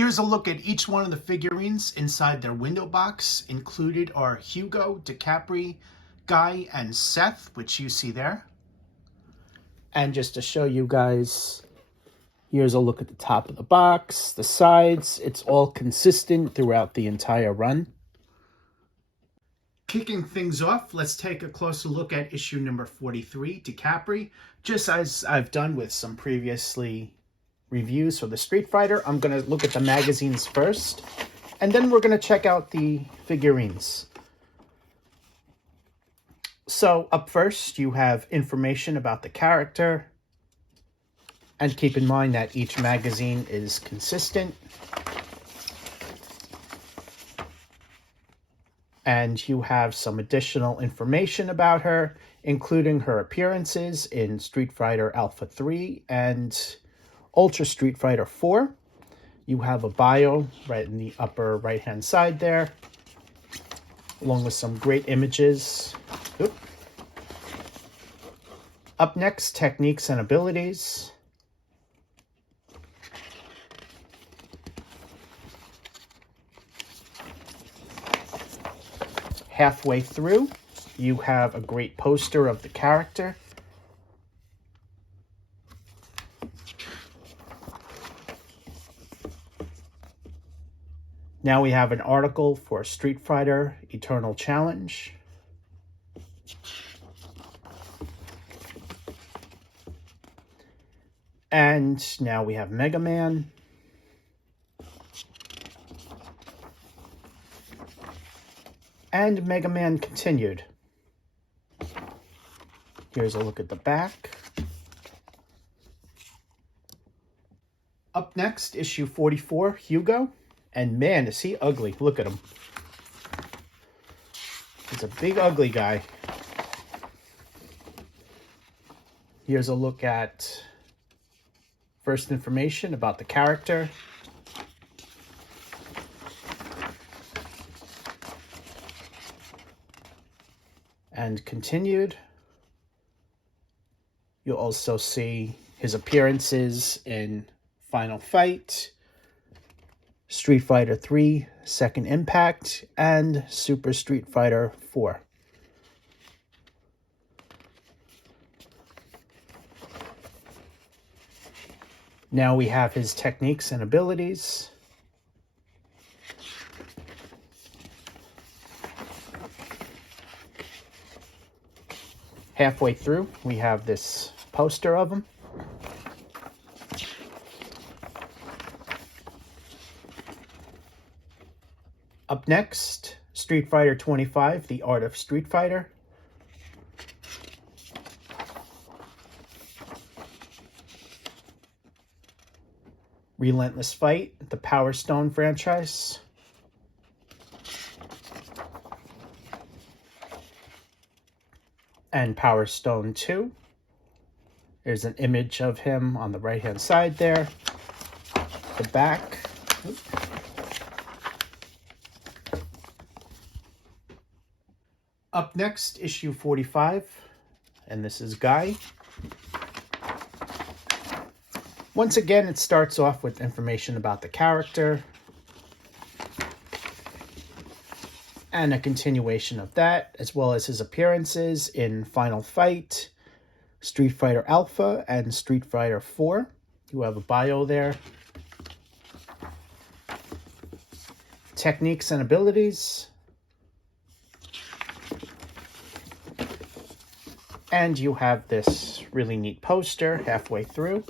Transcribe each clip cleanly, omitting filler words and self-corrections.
Here's a look at each one of the figurines inside their window box. Included are Hugo, Decapre, Guy, and Seth, which you see there. And just to show you guys, here's a look at the top of the box, the sides. It's all consistent throughout the entire run. Kicking things off, let's take a closer look at issue number 43, Decapre. Just as I've done with some previously reviews for the Street Fighter, I'm going to look at the magazines first, and then we're going to check out the figurines. So up first, you have information about the character, and keep in mind that each magazine is consistent. And you have some additional information about her, including her appearances in Street Fighter Alpha 3 and Ultra Street Fighter 4. You have a bio right in the upper right-hand side there, along with some great images. Oop. Up next, techniques and abilities. Halfway through, you have a great poster of the character. Now we have an article for Street Fighter Eternal Challenge. And now we have Mega Man. And Mega Man Continued. Here's a look at the back. Up next, issue 44, Hugo. And man, is he ugly. Look at him. He's a big, ugly guy. Here's a look at first information about the character. And Continued. You'll also see his appearances in Final Fight, Street Fighter 3, Second Impact, and Super Street Fighter 4. Now we have his techniques and abilities. Halfway through, we have this poster of him. Up next, Street Fighter 25, The Art of Street Fighter. Relentless Fight, the Power Stone franchise. And Power Stone 2. There's an image of him on the right-hand side there. The back. Oops. Up next, issue 45, and this is Guy. Once again, it starts off with information about the character, and a continuation of that, as well as his appearances in Final Fight, Street Fighter Alpha, and Street Fighter 4. You have a bio there. Techniques and abilities. And you have this really neat poster halfway through.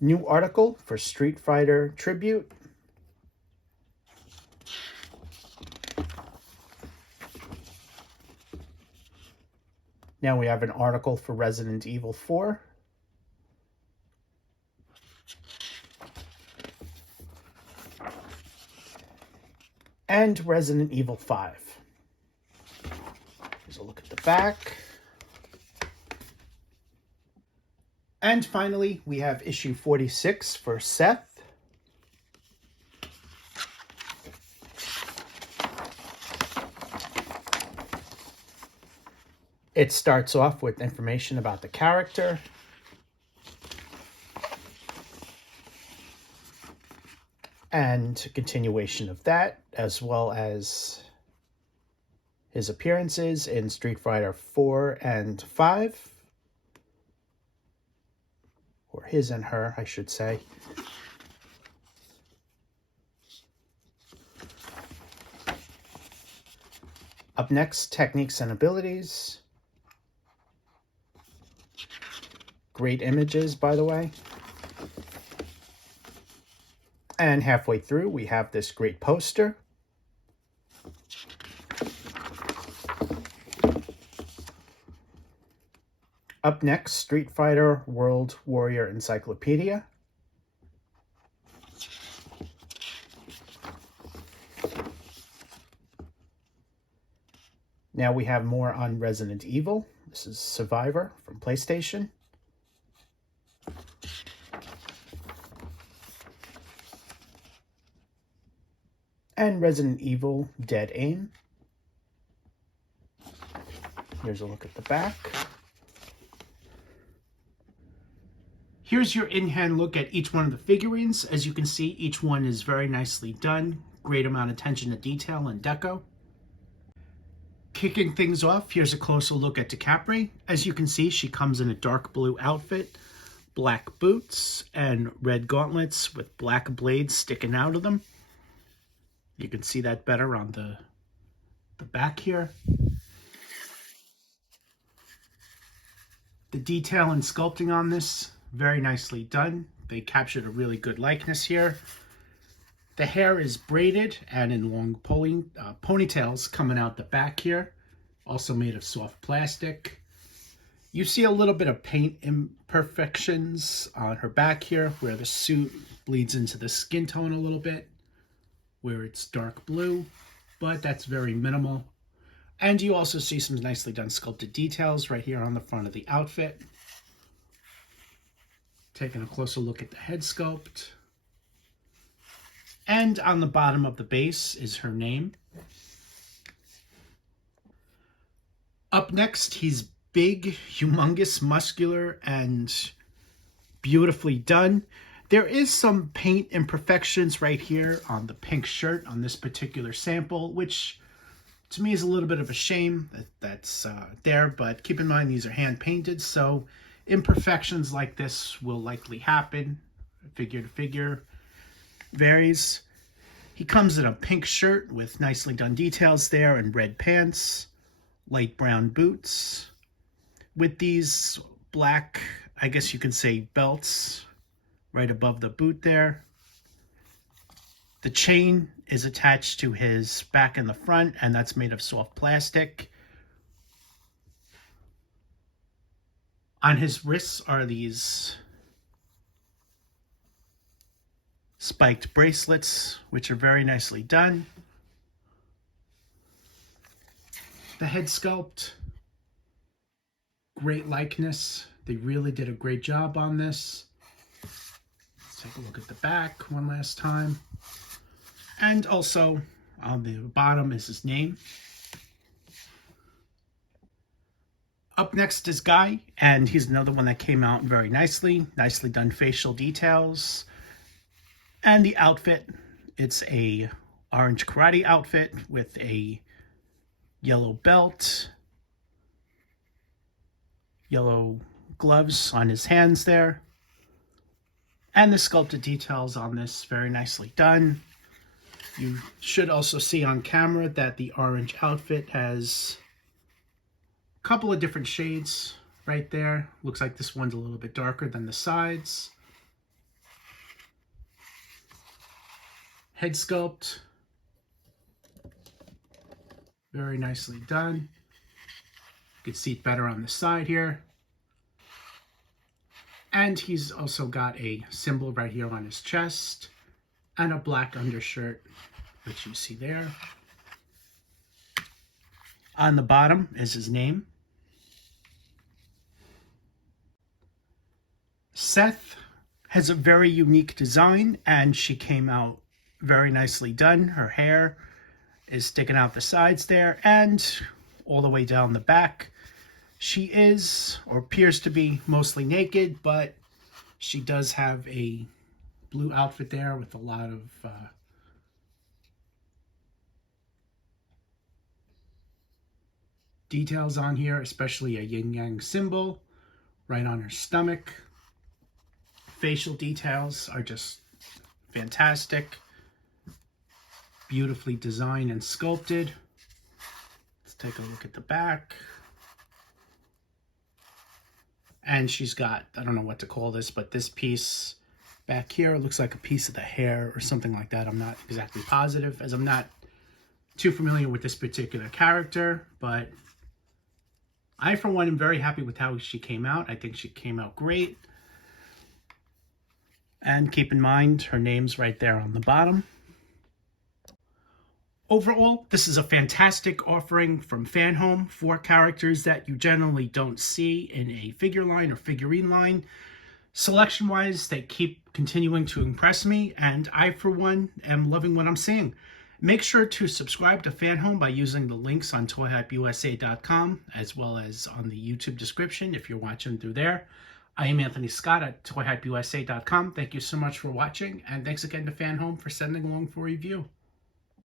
New article for Street Fighter Tribute. Now we have an article for Resident Evil 4. And Resident Evil 5. Here's a look at the back. And finally, we have issue 46 for Seth. It starts off with information about the character. And a continuation of that, as well as his appearances in Street Fighter 4 and 5. Or his and her, I should say. Up next, techniques and abilities. Great images, by the way. And halfway through, we have this great poster. Up next, Street Fighter World Warrior Encyclopedia. Now we have more on Resident Evil. This is Survivor from PlayStation. And Resident Evil Dead Aim. Here's a look at the back. Here's your in-hand look at each one of the figurines. As you can see, each one is very nicely done. Great amount of attention to detail and deco. Kicking things off, here's a closer look at Decapre. As you can see, she comes in a dark blue outfit, black boots, and red gauntlets with black blades sticking out of them. You can see that better on the back here. The detail and sculpting on this, very nicely done. They captured a really good likeness here. The hair is braided and in long ponytails coming out the back here. Also made of soft plastic. You see a little bit of paint imperfections on her back here where the suit bleeds into the skin tone a little bit, where it's dark blue, but that's very minimal. And you also see some nicely done sculpted details right here on the front of the outfit. Taking a closer look at the head sculpt. And on the bottom of the base is her name. Up next, he's big, humongous, muscular, and beautifully done. There is some paint imperfections right here on the pink shirt on this particular sample, which to me is a little bit of a shame that that's there, but keep in mind these are hand painted, so imperfections like this will likely happen. Figure to figure varies. He comes in a pink shirt with nicely done details there and red pants, light brown boots with these black, I guess you could say, belts right above the boot there. The chain is attached to his back in the front, and that's made of soft plastic. On his wrists are these spiked bracelets, which are very nicely done. The head sculpt, great likeness. They really did a great job on this. Let's take a look at the back one last time. And also on the bottom is his name. Up next is Guy, and he's another one that came out very nicely. Nicely done facial details. And the outfit, it's a orange karate outfit with a yellow belt, yellow gloves on his hands there. And the sculpted details on this, very nicely done. You should also see on camera that the orange outfit has a couple of different shades right there. Looks like this one's a little bit darker than the sides. Head sculpt, very nicely done. You can see it better on the side here. And he's also got a symbol right here on his chest and a black undershirt, which you see there. On the bottom is his name. Seth has a very unique design, and she came out very nicely done. Her hair is sticking out the sides there and all the way down the back. She is, or appears to be, mostly naked, but she does have a blue outfit there with a lot of details on here, especially a yin-yang symbol right on her stomach. Facial details are just fantastic. Beautifully designed and sculpted. Let's take a look at the back. And she's got, I don't know what to call this, but this piece back here looks like a piece of the hair or something like that. I'm not exactly positive, as I'm not too familiar with this particular character, but I, for one, am very happy with how she came out. I think she came out great. And keep in mind, her name's right there on the bottom. Overall, this is a fantastic offering from FanHome for characters that you generally don't see in a figure line or figurine line. Selection-wise, they keep continuing to impress me, and I, for one, am loving what I'm seeing. Make sure to subscribe to FanHome by using the links on toyhypeusa.com, as well as on the YouTube description if you're watching through there. I am Anthony Scott at toyhypeusa.com. Thank you so much for watching, and thanks again to FanHome for sending along for a review.